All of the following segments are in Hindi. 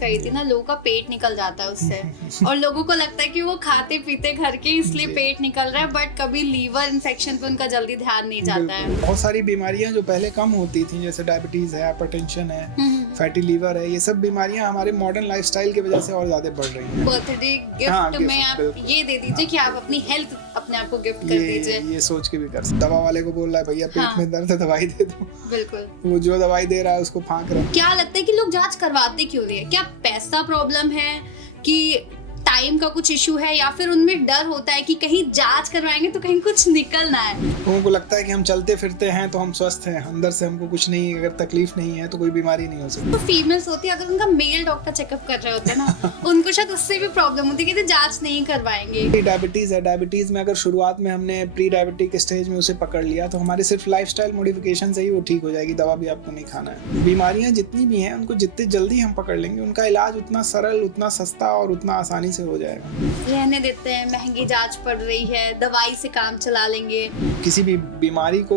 कही थी ना, लोगों का पेट निकल जाता है उससे और लोगों को लगता है कि वो खाते पीते घर के इसलिए पेट निकल रहा है, बट कभी लीवर इन्फेक्शन पे उनका जल्दी ध्यान नहीं जाता है। बहुत सारी बीमारियां जो पहले कम होती थी, जैसे डायबिटीज है, हाइपरटेंशन है, फैटी लीवर है, ये सब बीमारियां हमारे मॉडर्न लाइफस्टाइल की वजह से और ज्यादा बढ़ रही हैं। बर्थडे गिफ्ट में आप ये दे दीजिए कि आप अपनी हेल्थ अपने आप को गिफ्ट कर दीजिए। ये सोच के भी कर सकते। दवा वाले को बोल रहा है भैया पेट में दर्द है दवाई दे दो, बिल्कुल वो जो दवाई दे रहा है उसको फांक रहा है। क्या लगता है कि लोग जांच करवाते क्यों नहीं है? क्या पैसा प्रॉब्लम है कि टाइम का कुछ इशू है, या फिर उनमें डर होता है कि कहीं जांच करवाएंगे तो कहीं कुछ निकल ना आए? लोगों को लगता है कि हम चलते फिरते हैं तो हम स्वस्थ हैं, अंदर से हमको कुछ नहीं, अगर तकलीफ नहीं है तो कोई बीमारी नहीं हो सकती। तो फीमेल्स होती है, अगर उनका मेल डॉक्टर चेकअप कर रहे होते हैं ना, उनको शायद उससे भी प्रॉब्लम होती है कि जांच नहीं करवाएंगे। डायबिटीज है, डायबिटीज में अगर शुरुआत में हमने प्री डायबिटिक स्टेज में उसे पकड़ लिया तो हमारे सिर्फ लाइफस्टाइल मॉडिफिकेशन से ही वो ठीक हो जाएगी, दवा भी आपको नहीं खाना है। बीमारियां जितनी भी हैं उनको जितने जल्दी हम पकड़ लेंगे उनका इलाज उतना सरल, उतना सस्ता और उतना आसानी से हो जाएगा। रहने देते हैं, महंगी जांच पड़ रही है, दवाई से काम चला लेंगे। किसी भी बीमारी को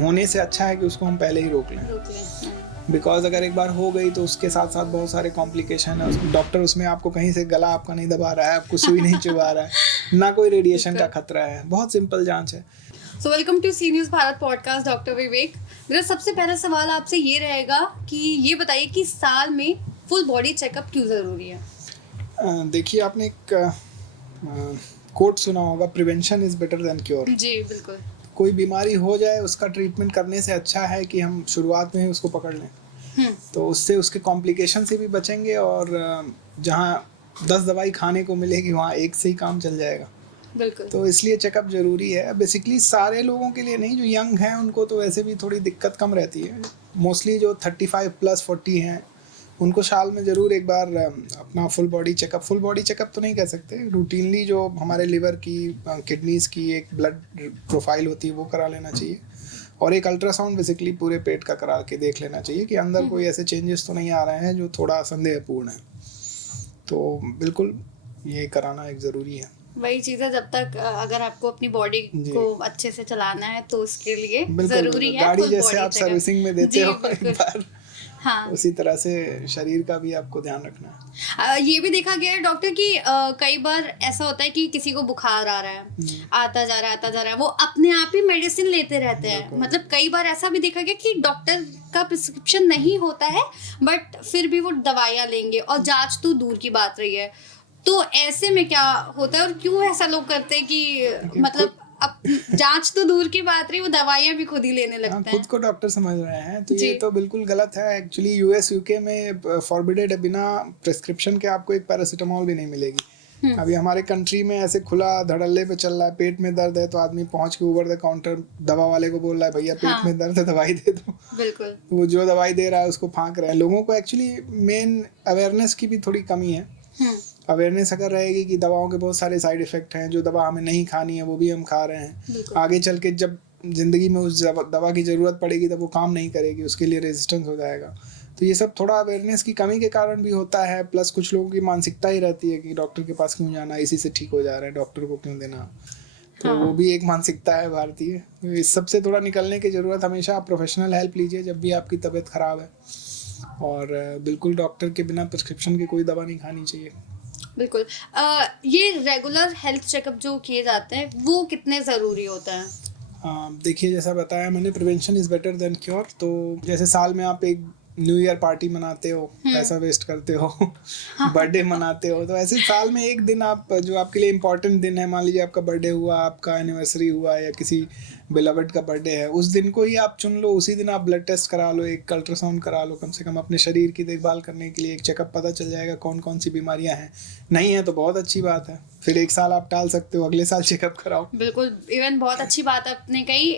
होने से अच्छा है कि उसको हम पहले ही रोक लें। बिकॉज अगर एक बार हो गई तो उसके साथ साथ बहुत सारे कॉम्प्लिकेशन है। डॉक्टर उसमें आपको कहीं से गला आपका नहीं दबा रहा है, आपको सुई नहीं चुभा रहा है, ना कोई रेडिएशन का खतरा है, बहुत सिंपल जांच है। So welcome to C news Bharat podcast, doctor Vivek. मेरा सबसे पहला सवाल आपसे ये रहेगा कि ये बताइए कि साल में फुल बॉडी चेकअप क्यों जरूरी है? देखिए, आपने एक कोट सुना होगा, prevention is better than cure. जी बिल्कुल। कोई बीमारी हो जाए उसका ट्रीटमेंट करने से अच्छा है कि हम शुरुआत में ही उसको पकड़ लें, तो उससे उसके कॉम्प्लिकेशन से भी बचेंगे और जहाँ 10 दवाई खाने को मिलेगी वहाँ एक से ही काम चल जाएगा। बिल्कुल। तो इसलिए चेकअप जरूरी है। बेसिकली सारे लोगों के लिए नहीं, जो यंग हैं उनको तो वैसे भी थोड़ी दिक्कत कम रहती है। मोस्टली जो 35+40 हैं उनको साल में ज़रूर एक बार अपना फुल बॉडी चेकअप तो नहीं कह सकते, रूटीनली जो हमारे लिवर की, किडनीज़ की एक ब्लड प्रोफाइल होती है वो करा लेना चाहिए, और एक अल्ट्रासाउंड बेसिकली पूरे पेट का करा के देख लेना चाहिए कि अंदर कोई ऐसे चेंजेस तो नहीं आ रहे हैं जो थोड़ा संदेहपूर्ण है। तो बिल्कुल ये कराना एक ज़रूरी है। वही चीज़ है, जब तक अगर आपको अपनी बॉडी को अच्छे से चलाना है तो उसके लिए जरूरी है। गाड़ी जैसे आप सर्विसिंग में देते हो एक बार, हाँ, उसी तरह से शरीर का भी आपको ध्यान रखना है। ये भी देखा गया है डॉक्टर कि कई बार ऐसा होता है कि किसी को बुखार आ रहा है, आता जा रहा है, वो अपने आप ही मेडिसिन लेते रहते हैं। मतलब कई बार ऐसा भी देखा गया कि डॉक्टर का प्रिस्क्रिप्शन नहीं होता है बट फिर भी वो दवाइयाँ लेंगे, और जांच तो दूर की बात रही है। तो ऐसे में क्या होता है और क्यों ऐसा लोग करते हैं कि मतलब अब जांच तो दूर की बात रही, वो दवाइयाँ भी खुद ही लेने लगते हैं, खुद को डॉक्टर समझ रहे हैं, तो ये तो बिल्कुल गलत है। एक्चुअली यूएस यूके में फॉरबिडेड है, बिना प्रिस्क्रिप्शन के आपको एक पैरासीटामोल भी नहीं मिलेगी। अभी हमारे कंट्री में ऐसे खुला धड़ल्ले पे चल रहा है, पेट में दर्द है तो आदमी पहुंच के ओवर द काउंटर दवा वाले को बोल रहा है भैया पेट में दर्द है दवाई दे दो। बिल्कुल। वो जो दवाई दे रहा है उसको फांक रहे हैं। लोगों को एक्चुअली मेन अवेयरनेस की भी थोड़ी कमी है। अवेयरनेस अगर रहेगी कि दवाओं के बहुत सारे साइड इफेक्ट हैं, जो दवा हमें नहीं खानी है वो भी हम खा रहे हैं, आगे चल के जब जिंदगी में उस दवा की ज़रूरत पड़ेगी तब वो काम नहीं करेगी, उसके लिए रेजिस्टेंस हो जाएगा। तो ये सब थोड़ा अवेयरनेस की कमी के कारण भी होता है। प्लस कुछ लोगों की मानसिकता ही रहती है कि डॉक्टर के पास क्यों जाना, इसी से ठीक हो जा रहा है, डॉक्टर को क्यों देना। तो वो भी एक मानसिकता है भारतीय। इस सब से थोड़ा निकलने की ज़रूरत, हमेशा आप प्रोफेशनल हेल्प लीजिए जब भी आपकी तबीयत ख़राब है, और बिल्कुल डॉक्टर के बिना प्रिस्क्रिप्शन की कोई दवा नहीं खानी चाहिए। बिल्कुल। ये रेगुलर हेल्थ चेकअप जो किए जाते हैं वो कितने ज़रूरी होते हैं? देखिए, जैसा बताया मैंने, prevention is better than cure. तो जैसे साल में आप एक न्यू ईयर पार्टी मनाते हो, पैसा वेस्ट करते हो, बर्थडे मनाते हो, तो ऐसे साल में एक दिन आप, जो आपके लिए इम्पोर्टेंट दिन है, मान लीजिए आपका बर्थडे हुआ, आपका एनिवर्सरी हुआ, या किसी बिलवड का बर्थडे है, उस दिन को ही आप चुन लो, उसी दिन आप ब्लड टेस्ट करा लो, एक अल्ट्रासाउंड करा लो, कम से कम अपने शरीर की देखभाल करने के लिए एक चेकअप, पता चल जाएगा कौन कौन सी बीमारियां हैं। नहीं है तो बहुत अच्छी बात है, फिर एक साल आप टाल सकते हो, अगले साल चेकअप कराओ। बिल्कुल, इवन बहुत अच्छी बात आपने कही।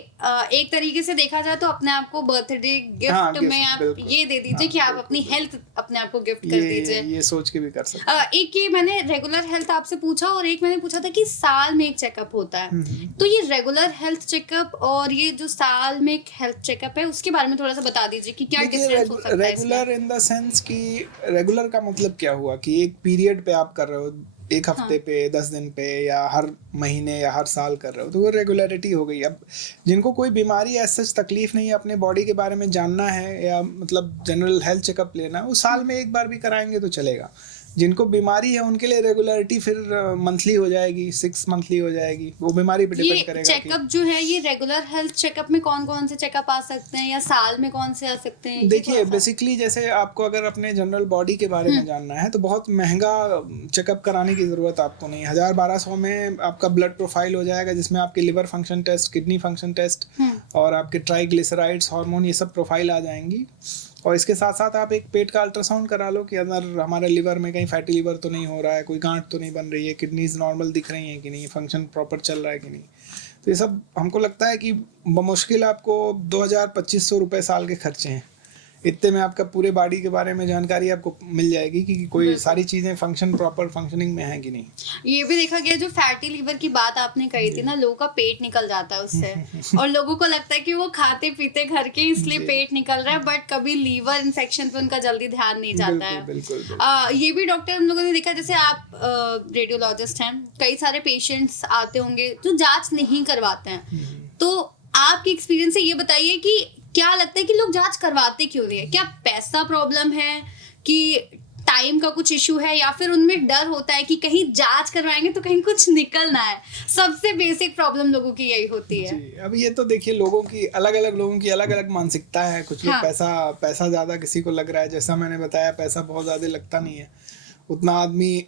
एक तरीके से देखा जाए तो अपने आप को बर्थडे गिफ्ट में आप ये दे दीजिए कि आप अपनी हेल्थ अपने आप को गिफ्ट कर दीजिए। ये सोच के भी कर सकते हैं। एक ये मैंने रेगुलर हेल्थ आपसे पूछा, और एक मैंने पूछा था कि साल में एक चेकअप होता है, तो ये रेगुलर हेल्थ चेकअप और ये जो साल में एक हेल्थ चेकअप है उसके बारे में थोड़ा सा बता दीजिए कि क्या डिफरेंस हो सकता है। रेगुलर इन द सेंस कि रेगुलर का मतलब क्या हुआ कि एक पीरियड पे आप कर रहे हो, एक हफ्ते पे, 10 दिन पे, या हर महीने या हर साल कर रहे हो, तो वो रेगुलरिटी हो गई। अब जिनको कोई बीमारी है, सच तकलीफ नहीं है, अपने बॉडी के बारे में जानना है या मतलब जनरल हेल्थ चेकअप लेना है, वो साल में एक बार भी कराएंगे तो चलेगा। जिनको बीमारी है उनके लिए रेगुलरिटी फिर मंथली हो जाएगी, 6 मंथली हो जाएगी, वो बीमारी पे डिपेंड करेगा। चेकअप जो है ये रेगुलर हेल्थ चेकअप में कौन कौन से चेकअप आ सकते हैं या साल में कौन से आ सकते हैं? देखिए बेसिकली जैसे आपको अगर अपने जनरल बॉडी के बारे में जानना है तो बहुत महंगा चेकअप कराने की ज़रूरत आपको नहीं। 1000-1200 में आपका ब्लड प्रोफाइल हो जाएगा, जिसमें आपके liver function test, kidney function test और आपके ट्राइग्लिसराइड्स, हार्मोन, ये सब प्रोफाइल आ जाएंगी। और इसके साथ साथ आप एक पेट का अल्ट्रासाउंड करा लो कि अंदर हमारे लिवर में कहीं फैटी लिवर तो नहीं हो रहा है, कोई गांठ तो नहीं बन रही है, किडनीज नॉर्मल दिख रही हैं कि नहीं, फंक्शन प्रॉपर चल रहा है कि नहीं। तो ये सब हमको लगता है कि बमुश्किल आपको 2000-2500 रुपये साल के खर्चे हैं, इतने में आपका पूरे बॉडी के बारे में जानकारी आपको मिल जाएगी कि कोई सारी चीज़ें फंक्शन प्रॉपर फंक्शनिंग में है कि नहीं। ये भी देखा गया, जो फैटी लिवर की बात आपने कही थी ना, लोगों का पेट निकल जाता है उससे और लोगों को लगता है कि वो खाते पीते घर के इसलिए पेट निकल रहा है, बट कभी लीवर इन्फेक्शन पे उनका जल्दी ध्यान नहीं जाता है। बिल्कुल। ये भी डॉक्टर हम लोगों ने देखा, जैसे आप रेडियोलॉजिस्ट हैं, कई सारे पेशेंट्स आते होंगे जो जांच नहीं करवाते हैं, तो आपके एक्सपीरियंस से ये बताइए कि क्या लगता है कि लोग जांच करवाते क्यों नहीं है? क्या पैसा प्रॉब्लम है कि टाइम का कुछ इशू है, या फिर उनमें डर होता है कि कहीं जांच करवाएंगे तो कहीं कुछ निकल ना है? सबसे बेसिक प्रॉब्लम लोगों की यही होती है। अब ये तो देखिए लोगों की अलग अलग मानसिकता है। कुछ लोग पैसा ज़्यादा किसी को लग रहा है, जैसा मैंने बताया पैसा बहुत ज़्यादा लगता नहीं है, उतना आदमी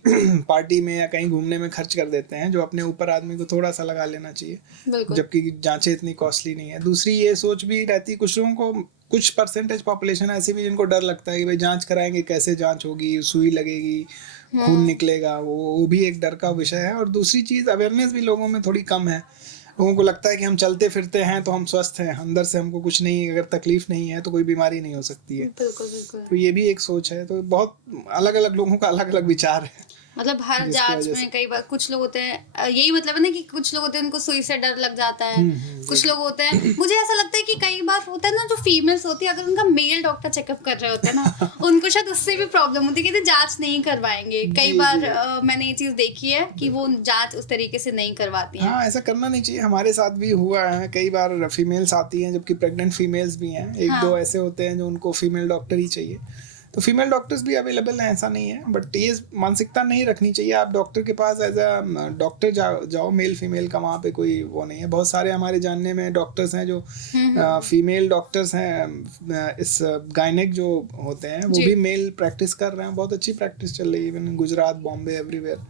पार्टी में या कहीं घूमने में खर्च कर देते हैं, जो अपने ऊपर आदमी को थोड़ा सा लगा लेना चाहिए, जबकि जांचें इतनी कॉस्टली नहीं है। दूसरी ये सोच भी रहती है कुछ लोगों को, कुछ परसेंटेज पॉपुलेशन ऐसी भी जिनको डर लगता है कि भाई जांच कराएंगे कैसे जांच होगी, सुई लगेगी, खून निकलेगा, वो भी एक डर का विषय है। और दूसरी चीज़ अवेयरनेस भी लोगों में थोड़ी कम है। लोगों को लगता है कि हम चलते फिरते हैं तो हम स्वस्थ हैं, अंदर से हमको कुछ नहीं, अगर तकलीफ नहीं है तो कोई बीमारी नहीं हो सकती है। बिल्कुल। तो ये भी एक सोच है। तो बहुत अलग अलग लोगों का अलग अलग विचार है, मतलब हर जांच में कई बार कुछ लोग होते हैं, यही मतलब है ना कि कुछ लोग होते हैं उनको सुई से डर लग जाता है, कुछ लोग होते हैं, मुझे ऐसा लगता है कि कई बार होता है ना, जो फीमेल्स होती है, अगर उनका मेल डॉक्टर चेकअप कर रहे होते हैं ना उनको शायद उससे भी प्रॉब्लम होती है कि जांच नहीं करवाएंगे। कई बार मैंने ये चीज देखी है कि वो जांच उस तरीके से नहीं करवाती हैं। हाँ, ऐसा करना नहीं चाहिए। हमारे साथ भी हुआ है, कई बार फीमेल्स आती हैं जबकि प्रेग्नेंट फीमेल्स भी हैं, एक दो ऐसे होते हैं जो उनको फीमेल डॉक्टर ही चाहिए। तो फीमेल डॉक्टर्स भी अवेलेबल हैं, ऐसा नहीं है, बट ये मानसिकता नहीं रखनी चाहिए। आप डॉक्टर के पास एज अ डॉक्टर जाओ, मेल फीमेल का वहाँ पे कोई वो नहीं है। बहुत सारे हमारे जानने में डॉक्टर्स हैं जो फीमेल डॉक्टर्स हैं, इस गायनेक जो होते हैं वो भी मेल प्रैक्टिस कर रहे हैं, बहुत अच्छी प्रैक्टिस चल रही है, even Gujarat, Bombay, everywhere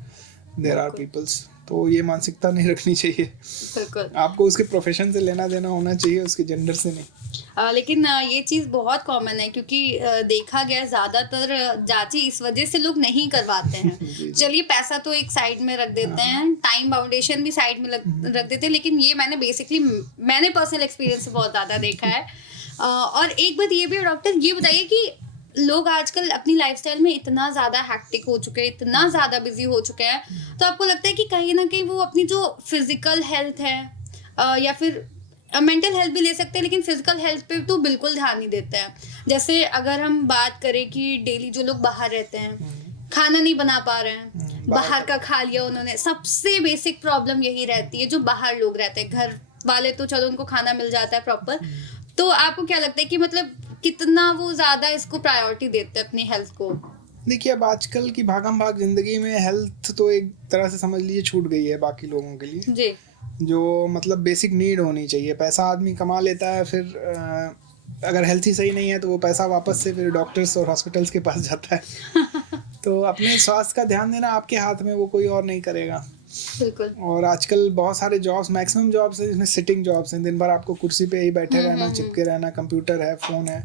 there are peoples. तो ये मानसिकता नहीं रखनी चाहिए। बिल्कुल, आपको उसके प्रोफेशन से लेना देना होना चाहिए, उसके जेंडर से नहीं। लेकिन ये चीज़ बहुत कॉमन है, क्योंकि देखा गया ज़्यादातर जांचें इस वजह से लोग नहीं करवाते हैं। चलिए पैसा तो एक साइड में रख देते हैं, टाइम बाउंडेशन भी साइड में रख देते हैं, लेकिन ये मैंने पर्सनल एक्सपीरियंस से बहुत ज़्यादा देखा है। और एक बात ये भी डॉक्टर, ये बताइए कि लोग आजकल अपनी लाइफस्टाइल में इतना ज़्यादा हैक्टिक हो चुके हैं, इतना ज़्यादा बिजी हो चुके हैं, तो आपको लगता है कि कहीं ना कहीं वो अपनी जो फिजिकल हेल्थ है या फिर मेंटल हेल्थ भी ले सकते हैं, लेकिन फिजिकल हेल्थ पे तो बिल्कुल ध्यान नहीं देते हैं। जैसे अगर हम बात करें कि डेली जो लोग बाहर रहते हैं, खाना नहीं बना पा रहे हैं, बाहर का खा लिया उन्होंने, सबसे बेसिक प्रॉब्लम यही रहती है। जो बाहर लोग रहते हैं, घर वाले तो चलो उनको खाना मिल जाता है प्रॉपर, तो आपको क्या लगता है कि मतलब कितना वो ज़्यादा इसको प्रायोरिटी देते हैं अपनी हेल्थ को? देखिए, अब आजकल की भागम भाग जिंदगी में हेल्थ तो एक तरह से समझ लीजिए छूट गई है बाकी लोगों के लिए जी। जो मतलब बेसिक नीड होनी चाहिए। पैसा आदमी कमा लेता है, फिर अगर हेल्थ ही सही नहीं है तो वो पैसा वापस से फिर डॉक्टर्स और हॉस्पिटल्स के पास जाता है। तो अपने स्वास्थ्य का ध्यान देना आपके हाथ में, वो कोई और नहीं करेगा। बिल्कुल। और आजकल बहुत सारे जॉब्स, मैक्सिमम जॉब्स हैं जिसमें सिटिंग जॉब्स हैं, दिन भर आपको कुर्सी पे ही बैठे रहना, चिपके रहना, कंप्यूटर है, फ़ोन है।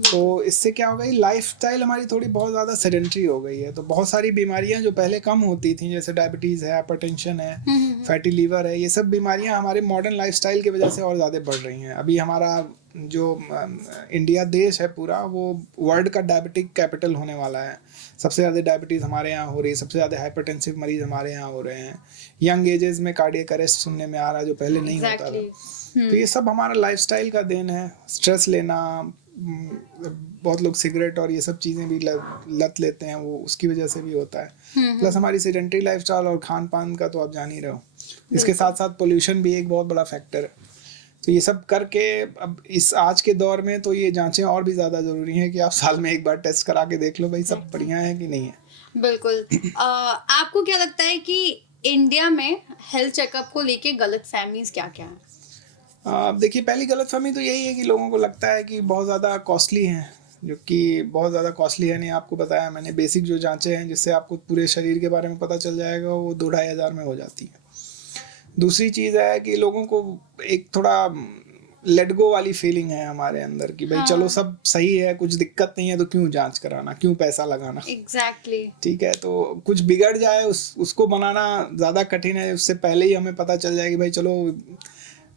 तो इससे क्या हो गई, लाइफस्टाइल हमारी थोड़ी बहुत ज़्यादा सेडेंट्री हो गई है। तो बहुत सारी बीमारियां जो पहले कम होती थी, जैसे डायबिटीज़ है, हाइपरटेंशन है, फैटी लीवर है, ये सब बीमारियां हमारे मॉडर्न लाइफस्टाइल की वजह से और ज़्यादा बढ़ रही हैं। अभी हमारा जो इंडिया देश है पूरा, वो वर्ल्ड का डायबिटिक कैपिटल होने वाला है। सबसे ज़्यादा डायबिटीज़ हमारे यहाँ हो रही है, सबसे ज़्यादा हाइपरटेंसिव मरीज़ हमारे यहाँ हो रहे हैं। यंग एजेस में कार्डियक अरेस्ट सुनने में आ रहा है, जो पहले नहीं होता था। तो ये सब हमारा लाइफस्टाइल का देन है। स्ट्रेस लेना, बहुत लोग सिगरेट और ये सब चीज़ें भी लत लेते हैं, वो उसकी वजह से भी होता है। प्लस हमारी सेडेंटरी लाइफस्टाइल और खान पान का तो आप जान ही रहे हो। इसके साथ साथ पोल्यूशन भी एक बहुत बड़ा फैक्टर है। तो ये सब करके अब इस आज के दौर में तो ये जांचें और भी ज़्यादा ज़रूरी हैं कि आप साल में एक बार टेस्ट करा के देख लो भाई सब बढ़िया है कि नहीं है। बिल्कुल। आपको क्या लगता है कि इंडिया में हेल्थ चेकअप को लेके गलतफहमीज क्या क्या है? देखिए, पहली गलतफहमी तो यही है कि लोगों को लगता है कि बहुत ज़्यादा कॉस्टली हैं, जो कि बहुत ज़्यादा कॉस्टली है नहीं। आपको बताया मैंने, बेसिक जो जांचें हैं जिससे आपको पूरे शरीर के बारे में पता चल जाएगा, वो 2-2.5 हज़ार में हो जाती है। दूसरी चीज़ है कि लोगों को एक थोड़ा लेट गो वाली फीलिंग है हमारे अंदर कि भाई चलो सब सही है, कुछ दिक्कत नहीं है, तो क्यों जांच कराना, क्यों पैसा लगाना। एग्जैक्टली। ठीक है, तो कुछ बिगड़ जाए उसको बनाना ज़्यादा कठिन है। उससे पहले ही हमें पता चल जाए कि भाई चलो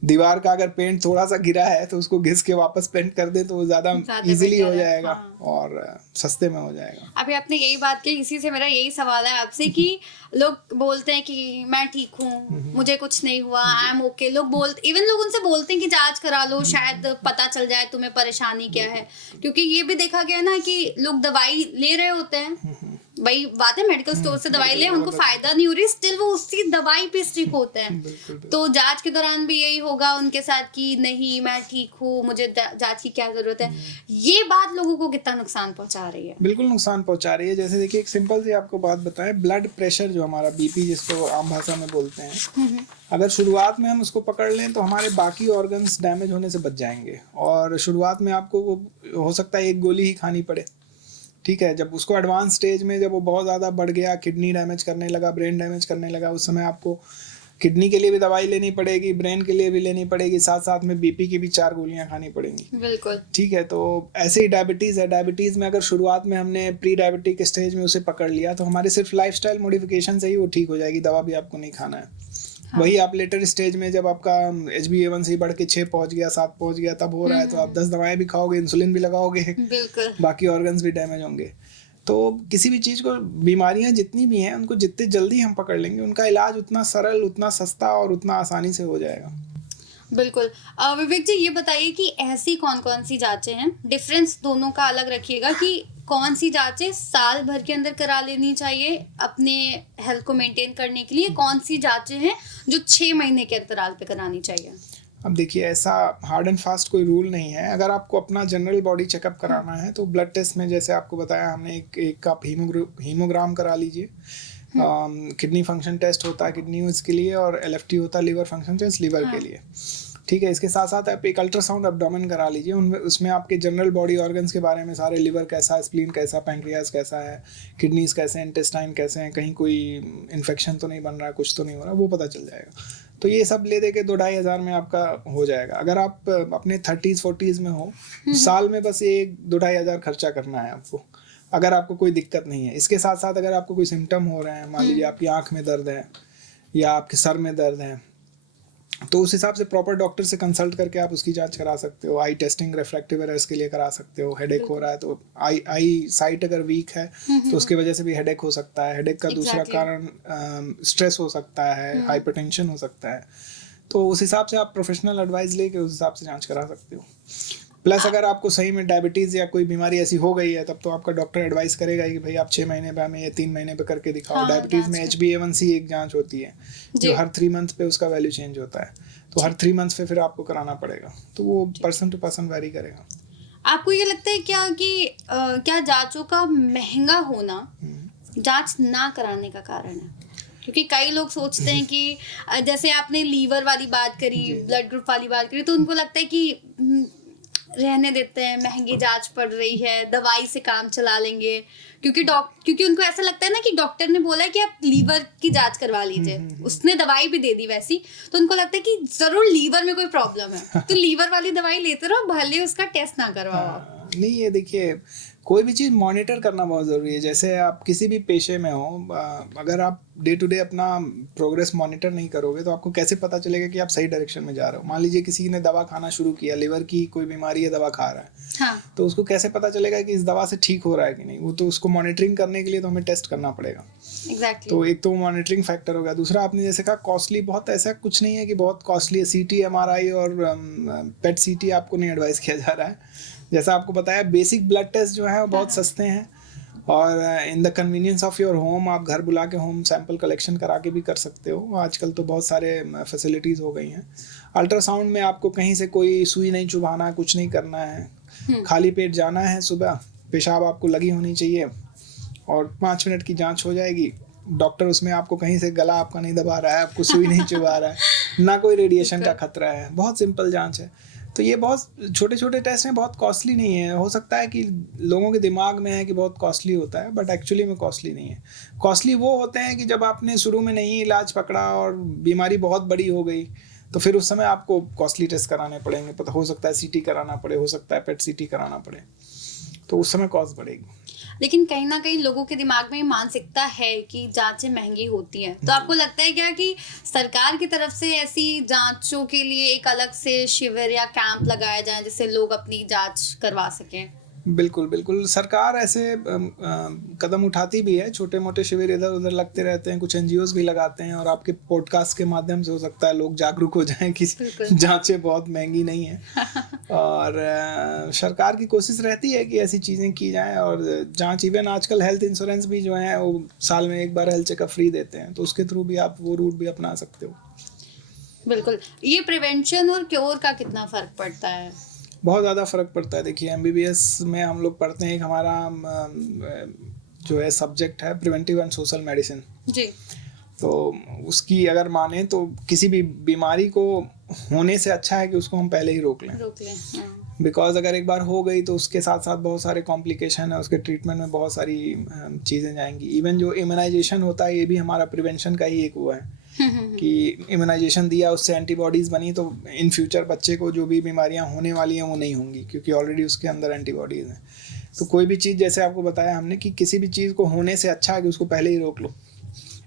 दीवार का अगर पेंट थोड़ा सा गिरा है तो उसको घिस के वापस पेंट कर दे तो वो ज़्यादा इजीली हो जाएगा। हाँ। और सस्ते में हो जाएगा। अभी आपने यही बात की, इसी से मेरा यही सवाल है आपसे कि लोग बोलते हैं कि मैं ठीक हूँ, मुझे कुछ नहीं हुआ, आई एम ओके। लोग इवन लोग उनसे बोलते हैं कि जांच करा लो, शायद पता चल जाए तुम्हें परेशानी क्या है। क्योंकि ये भी देखा गया ना कि लोग दवाई ले रहे होते हैं, भाई बात है मेडिकल स्टोर से दवाई ले, उनको फायदा नहीं हो रही, स्टिल वो उसी दवाई पे स्टिक होते हैं। तो जांच के दौरान भी यही होगा उनके साथ कि नहीं मैं ठीक हूँ, मुझे जांच की क्या जरूरत है। ये बात लोगों को कितना नुकसान पहुंचा रही है? बिल्कुल नुकसान पहुंचा रही है। जैसे देखिए, एक सिंपल सी आपको बात बताएं, ब्लड प्रेशर जो हमारा बीपी जिसको आम भाषा में बोलते हैं, अगर शुरुआत में हम उसको पकड़ लें तो हमारे बाकी ऑर्गन्स डैमेज होने से बच जाएंगे। और शुरुआत में आपको हो सकता है एक गोली ही खानी पड़े। ठीक है, जब उसको एडवांस स्टेज में जब वो बहुत ज़्यादा बढ़ गया, किडनी डैमेज करने लगा, ब्रेन डैमेज करने लगा, उस समय आपको किडनी के लिए भी दवाई लेनी पड़ेगी, ब्रेन के लिए भी लेनी पड़ेगी, साथ साथ में बीपी की भी 4 गोलियां खानी पड़ेंगी। बिल्कुल। ठीक है, तो ऐसे ही डायबिटीज़ है। डायबिटीज़ में अगर शुरुआत में हमने प्री डायबिटिक स्टेज में उसे पकड़ लिया तो हमारे सिर्फ लाइफस्टाइल मॉडिफिकेशन से ही वो ठीक हो जाएगी, दवा भी आपको नहीं खाना है। हाँ। वही आप लेटर स्टेज में जब आपका HbA1c बढ़ के 6 पहुंच गया, 7 पहुंच गया, तब हो रहा है तो आप 10 दवाएं भी खाओगे, इंसुलिन भी लगाओगे, बिल्कुल, बाकी ऑर्गन्स भी डैमेज होंगे। तो किसी भी चीज़ को, बीमारियां जितनी भी हैं उनको जितने जल्दी हम पकड़ लेंगे उनका इलाज उतना सरल, उतना सस्ता और उतना आसानी से हो जाएगा। बिल्कुल। विवेक जी, ये बताइए कि ऐसी कौन कौन सी जांचें हैं, डिफरेंस दोनों का अलग रखिएगा, कि कौन सी जांचें साल भर के अंदर करा लेनी चाहिए अपने हेल्थ को मेंटेन करने के लिए, कौन सी जांचें हैं जो 6 महीने के अंतराल पे करानी चाहिए? अब देखिए, ऐसा हार्ड एंड फास्ट कोई रूल नहीं है। अगर आपको अपना जनरल बॉडी चेकअप कराना है तो ब्लड टेस्ट में, जैसे आपको बताया हमने, एक आप हीमोग्राम करा लीजिए। किडनी फंक्शन टेस्ट होता है किडनी के लिए, और LFT होता है लिवर फंक्शन टेस्ट लिवर के लिए। ठीक है, इसके साथ साथ आप एक अल्ट्रासाउंड एब्डोमेन करा लीजिए। उसमें आपके जनरल बॉडी ऑर्गन्स के बारे में सारे, लिवर कैसा है, स्प्लीन कैसा, पैंक्रियाज कैसा है, किडनीज कैसे हैं, इंटेस्टाइन कैसे हैं, कहीं कोई इन्फेक्शन तो नहीं बन रहा है, कुछ तो नहीं हो रहा, वो पता चल जाएगा। तो ये सब ले दे के 2-2.5 हज़ार में आपका हो जाएगा। अगर आप अपने 30s-40s में हो तो साल में बस 1-2-2.5 हज़ार खर्चा करना है आपको, अगर आपको कोई दिक्कत नहीं है। इसके साथ साथ अगर आपको कोई सिम्टम हो रहे हैं, मान लीजिए आपकी आँख में दर्द है या आपके सर में दर्द है, तो उस हिसाब से प्रॉपर डॉक्टर से कंसल्ट करके आप उसकी जांच करा सकते हो। आई टेस्टिंग रिफ्रैक्टिव एरर्स के लिए करा सकते हो। हेडेक हो रहा है तो आई साइट अगर वीक है तो उसकी वजह से भी हेडेक हो सकता है। हेडेक का दूसरा कारण स्ट्रेस हो सकता है, हाइपरटेंशन हो सकता है। तो उस हिसाब से आप प्रोफेशनल एडवाइस लेके उस हिसाब से जांच करा सकते हो। प्लस अगर आपको सही में डायबिटीज़ या कोई बीमारी ऐसी हो गई है तब तो आपका डॉक्टर एडवाइस करेगा कि भाई आप 6 महीने पे हमें या 3 महीने पे करके दिखाओ। हाँ, डायबिटीज़ में HbA1c एक जांच होती है जो हर 3 मंथ पे उसका वैल्यू चेंज होता है, तो हर 3 मंथ पे फिर आपको कराना पड़ेगा। तो वो पर्सन टू पर्सन वेरी करेगा। आपको ये लगता है क्या कि क्या जांचों का महंगा होना जांच ना कराने का कारण है? क्योंकि कई लोग सोचते हैं कि जैसे आपने लीवर वाली बात करी, ब्लड ग्रुप वाली बात करी, तो उनको लगता है कि रहने देते हैं, महंगी जांच पड़ रही है, दवाई से काम चला लेंगे। क्योंकि उनको ऐसा लगता है ना कि डॉक्टर ने बोला है कि आप लीवर की जांच करवा लीजिए, उसने दवाई भी दे दी वैसी, तो उनको लगता है कि जरूर लीवर में कोई प्रॉब्लम है, तो लीवर वाली दवाई लेते रहो, भले उसका टेस्ट ना करवाओ आप। नहीं, ये देखिए, कोई भी चीज़ मॉनिटर करना बहुत ज़रूरी है। जैसे आप किसी भी पेशे में हो, अगर आप डे टू डे अपना प्रोग्रेस मॉनिटर नहीं करोगे तो आपको कैसे पता चलेगा कि आप सही डायरेक्शन में जा रहे हो। मान लीजिए किसी ने दवा खाना शुरू किया, लिवर की कोई बीमारी है, दवा खा रहा है, हाँ, तो उसको कैसे पता चलेगा कि इस दवा से ठीक हो रहा है कि नहीं? वो तो उसको मॉनिटरिंग करने के लिए तो हमें टेस्ट करना पड़ेगा। Exactly. तो एक तो मॉनिटरिंग फैक्टर हो गया। दूसरा, आपने जैसे कहा कॉस्टली, बहुत ऐसा कुछ नहीं है कि बहुत कॉस्टली है। CT MRI और PET CT आपको नहीं एडवाइस किया जा रहा है। जैसा आपको बताया, बेसिक ब्लड टेस्ट जो है वो बहुत सस्ते हैं, और in the convenience of your home आप घर बुला के होम सैंपल कलेक्शन करा के भी कर सकते हो। आजकल तो बहुत सारे फैसिलिटीज़ हो गई हैं। अल्ट्रासाउंड में आपको कहीं से कोई सुई नहीं चुभाना, कुछ नहीं करना है, खाली पेट जाना है, सुबह पेशाब आपको लगी होनी चाहिए और 5 मिनट की जांच हो जाएगी। डॉक्टर उसमें आपको कहीं से गला आपका नहीं दबा रहा है, आपको सुई नहीं चुभा रहा है, ना कोई रेडिएशन का खतरा है, बहुत सिंपल जांच है। तो ये बहुत छोटे छोटे टेस्ट हैं, बहुत कॉस्टली नहीं है। हो सकता है कि लोगों के दिमाग में है कि बहुत कॉस्टली होता है, बट एक्चुअली में कॉस्टली नहीं है। कॉस्टली वो होते हैं कि जब आपने शुरू में नहीं इलाज पकड़ा और बीमारी बहुत बड़ी हो गई, तो फिर उस समय आपको कॉस्टली टेस्ट कराने पड़ेंगे। पता हो सकता है सीटी कराना पड़े, हो सकता है पेट सीटी कराना पड़े, तो उस समय कॉस्ट बढ़ेगी। लेकिन कहीं ना कहीं लोगों के दिमाग में मानसिकता है कि जांचें महंगी होती हैं, तो आपको लगता है क्या कि सरकार की तरफ से ऐसी जांचों के लिए एक अलग से शिविर या कैंप लगाया जाए जिससे लोग अपनी जांच करवा सकें? बिल्कुल बिल्कुल, सरकार ऐसे कदम उठाती भी है, छोटे मोटे शिविर इधर उधर लगते रहते हैं, कुछ एनजीओज भी लगाते हैं, और आपके पॉडकास्ट के माध्यम से हो सकता है लोग जागरूक हो जाएं कि जांचें बहुत महंगी नहीं है। और सरकार की कोशिश रहती है कि ऐसी चीज़ें की जाएं, और जांच इवन आजकल हेल्थ इंश्योरेंस भी जो है वो साल में एक बार हेल्थ चेकअप फ्री देते हैं, तो उसके थ्रू भी आप वो रूट भी अपना सकते हो। बिल्कुल। ये प्रिवेंशन और क्योर का कितना फर्क पड़ता है? बहुत ज़्यादा फ़र्क पड़ता है। देखिए एमबीबीएस में हम लोग पढ़ते हैं, एक हमारा जो है सब्जेक्ट है प्रिवेंटिव एंड सोशल मेडिसिन जी। तो उसकी अगर माने तो किसी भी बीमारी को होने से अच्छा है कि उसको हम पहले ही रोक लें। बिकॉज अगर एक बार हो गई तो उसके साथ साथ बहुत सारे कॉम्प्लिकेशन है, उसके ट्रीटमेंट में बहुत सारी चीज़ें जाएंगी। इवन जो इम्यूनाइजेशन होता है ये भी हमारा प्रिवेंशन का ही एक वो है कि इम्यूनाइजेशन दिया, उससे एंटीबॉडीज़ बनी, तो इन फ्यूचर बच्चे को जो भी बीमारियां होने वाली हैं वो नहीं होंगी, क्योंकि ऑलरेडी उसके अंदर एंटीबॉडीज़ हैं। तो कोई भी चीज़, जैसे आपको बताया हमने कि किसी भी चीज़ को होने से अच्छा है कि उसको पहले ही रोक लो।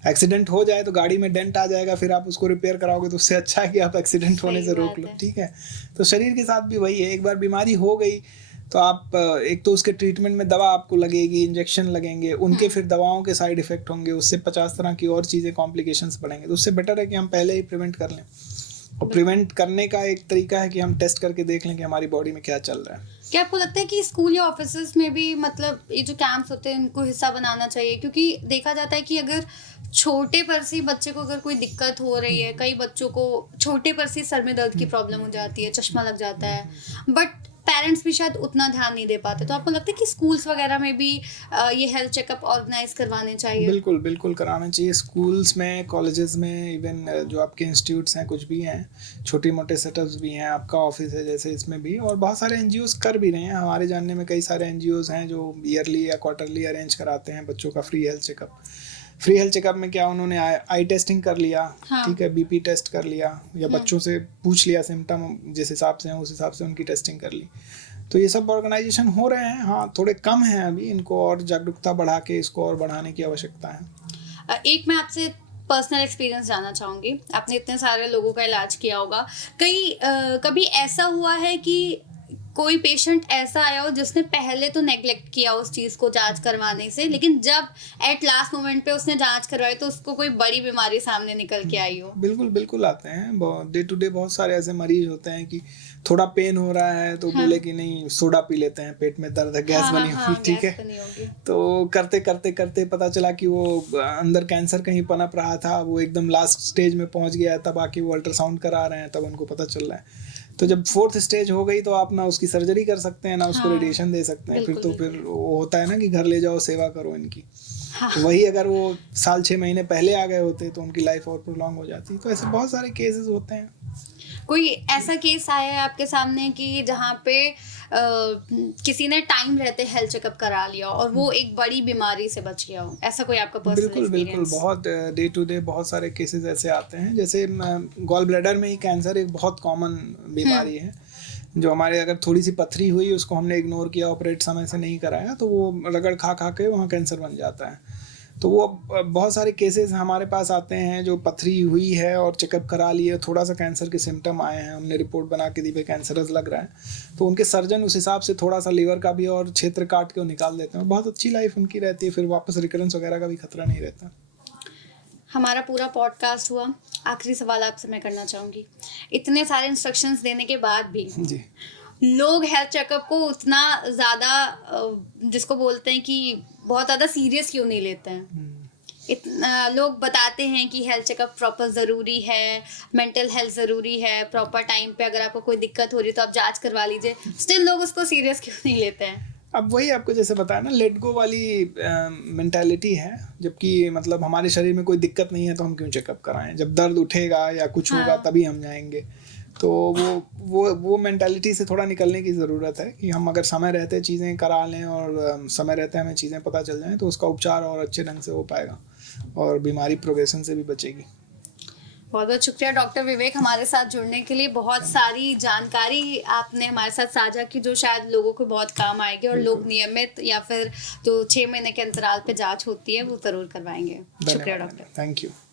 एक्सीडेंट हो जाए तो गाड़ी में डेंट आ जाएगा, फिर आप उसको रिपेयर कराओगे, तो उससे अच्छा है कि आप एक्सीडेंट होने से रोक लो। ठीक है, तो शरीर के साथ भी वही है। एक बार बीमारी हो गई तो आप एक तो उसके ट्रीटमेंट में दवा आपको लगेगी, इंजेक्शन लगेंगे, उनके फिर दवाओं के साइड इफेक्ट होंगे, उससे 50 तरह की और चीज़ें कॉम्प्लिकेशंस बढ़ेंगे। तो उससे बेटर है कि हम पहले ही प्रिवेंट कर लें। और प्रिवेंट करने का एक तरीका है कि हम टेस्ट करके देख लें कि हमारी बॉडी में क्या चल रहा है। क्या आपको लगता है कि स्कूल या ऑफिसेस में भी मतलब ये जो कैंप्स होते हैं उनको हिस्सा बनाना चाहिए? क्योंकि देखा जाता है कि अगर छोटे पर से बच्चे को अगर कोई दिक्कत हो रही है, कई बच्चों को छोटे पर से सर में दर्द की प्रॉब्लम हो जाती है, चश्मा लग जाता है, बट पेरेंट्स भी शायद उतना ध्यान नहीं दे पाते। तो आपको लगता है कि स्कूल्स वगैरह में भी ये हेल्थ चेकअप ऑर्गेनाइज करवाने चाहिए? बिल्कुल बिल्कुल कराना चाहिए। स्कूल्स में, कॉलेजेस में, इवन जो आपके इंस्टीट्यूट्स हैं, कुछ भी हैं, छोटे मोटे सेटअप्स भी हैं, आपका ऑफिस है जैसे इसमें भी, और बहुत सारे एनजीओज कर भी रहे हैं। हमारे जानने में कई सारे एनजीओज हैं जो ईयरली या क्वार्टरली अरेंज कराते हैं बच्चों का free health checkup. Free health checkup में क्या, उन्होंने आई टेस्टिंग कर लिया, हाँ। ठीक है, बीपी टेस्ट कर लिया, या बच्चों से पूछ लिया सिम्टम जिस हिसाब से हैं उस हिसाब से उनकी टेस्टिंग कर ली। तो ये सब ऑर्गेनाइजेशन हो रहे हैं, हाँ थोड़े कम हैं अभी, इनको और जागरूकता बढ़ा के इसको और बढ़ाने की आवश्यकता है। एक मैं आपसे पर्सनल एक्सपीरियंस जानना चाहूँगी। आपने इतने सारे लोगों का इलाज किया होगा, कभी ऐसा हुआ है कि कोई पेशेंट ऐसा आया हो जिसने पहले तो नेग्लेक्ट किया उस चीज़ को जांच करवाने से, लेकिन जब एट लास्ट मोमेंट पे उसने जांच करवाई तो उसको कोई बड़ी बीमारी सामने निकल के आई हो? बिल्कुल बिल्कुल आते हैं, डे टू डे बहुत सारे ऐसे मरीज होते हैं कि थोड़ा पेन हो रहा है तो बोले कि नहीं सोडा पी लेते हैं, पेट में दर्द है, गैस बनी होगी, ठीक है, तो करते करते करते पता चला कि वो अंदर कैंसर कहीं पनप रहा था, वो एकदम लास्ट स्टेज में पहुंच गया, तब आके वो अल्ट्रासाउंड करा रहे हैं, तब उनको पता चल रहा है। तो जब 4th स्टेज हो गई तो आप ना उसकी सर्जरी कर सकते हैं, ना उसको रेडिएशन दे सकते हैं। फिर वो होता है ना कि घर ले जाओ, सेवा करो इनकी। तो वही अगर वो साल 6 महीने पहले आ गए होते तो उनकी लाइफ और प्रोलॉन्ग हो जाती। तो ऐसे बहुत सारे केसेस होते हैं। कोई ऐसा केस आया है आपके सामने कि जहाँ पे किसी ने टाइम रहते हेल्थ चेकअप करा लिया और वो एक बड़ी बीमारी से बच गया हो? ऐसा कोई आपका पर्सनल एक्सपीरियंस? बिल्कुल बहुत डे टू डे बहुत सारे केसेस ऐसे आते हैं। जैसे गॉल ब्लैडर में ही कैंसर एक बहुत कॉमन बीमारी है, जो हमारे अगर थोड़ी सी पथरी हुई, उसको हमने इग्नोर किया, ऑपरेट समय से नहीं कराया, तो वो रगड़ खा खा के वहाँ कैंसर बन जाता है। तो वो बहुत सारे केसेस हमारे पास आते हैं जो पथरी हुई है और चेकअप करा लिए, थोड़ा सा कैंसर के सिम्टम आए हैं, हमने रिपोर्ट बना के दी भाई कैंसरस लग रहा है, तो उनके सर्जन उस हिसाब से थोड़ा सा लीवर का भी और क्षेत्र काट के निकाल देते हैं। बहुत अच्छी लाइफ उनकी रहती है, फिर वापस रिकरेंस वगैरह का भी खतरा नहीं रहता। हमारा पूरा पॉडकास्ट हुआ, आखिरी सवाल आपसे मैं करना चाहूँगी। इतने सारे इंस्ट्रक्शंस देने के बाद भी जी लोग हेल्थ चेकअप को उतना ज़्यादा जिसको बोलते हैं कि बहुत ज़्यादा सीरियस क्यों नहीं लेते हैं। इतना लोग बताते हैं कि हेल्थ चेकअप प्रॉपर ज़रूरी है, मेंटल हेल्थ ज़रूरी है, प्रॉपर टाइम पे अगर आपको कोई दिक्कत हो रही है तो आप जांच करवा लीजिए, स्टिल लोग उसको सीरियस क्यों नहीं लेते हैं। अब वही आपको जैसे बताया ना, लेट गो वाली मेंटालिटी है, जबकि मतलब हमारे शरीर में कोई दिक्कत नहीं है तो हम क्यों चेकअप कराएं, जब दर्द उठेगा या कुछ होगा तभी हम जाएंगे। तो वो मेंटालिटी से थोड़ा निकलने की ज़रूरत है कि हम अगर समय रहते चीज़ें करा लें और समय रहते हमें चीज़ें पता चल जाएं तो उसका उपचार और अच्छे ढंग से हो पाएगा और बीमारी प्रोग्रेशन से भी बचेगी। बहुत बहुत शुक्रिया डॉक्टर विवेक हमारे साथ जुड़ने के लिए। बहुत सारी जानकारी आपने हमारे साथ साझा की जो शायद लोगों को बहुत काम आएगी और लोग नियमित या फिर जो 6 महीने के अंतराल पे जांच होती है वो ज़रूर करवाएंगे। शुक्रिया डॉक्टर। Thank you.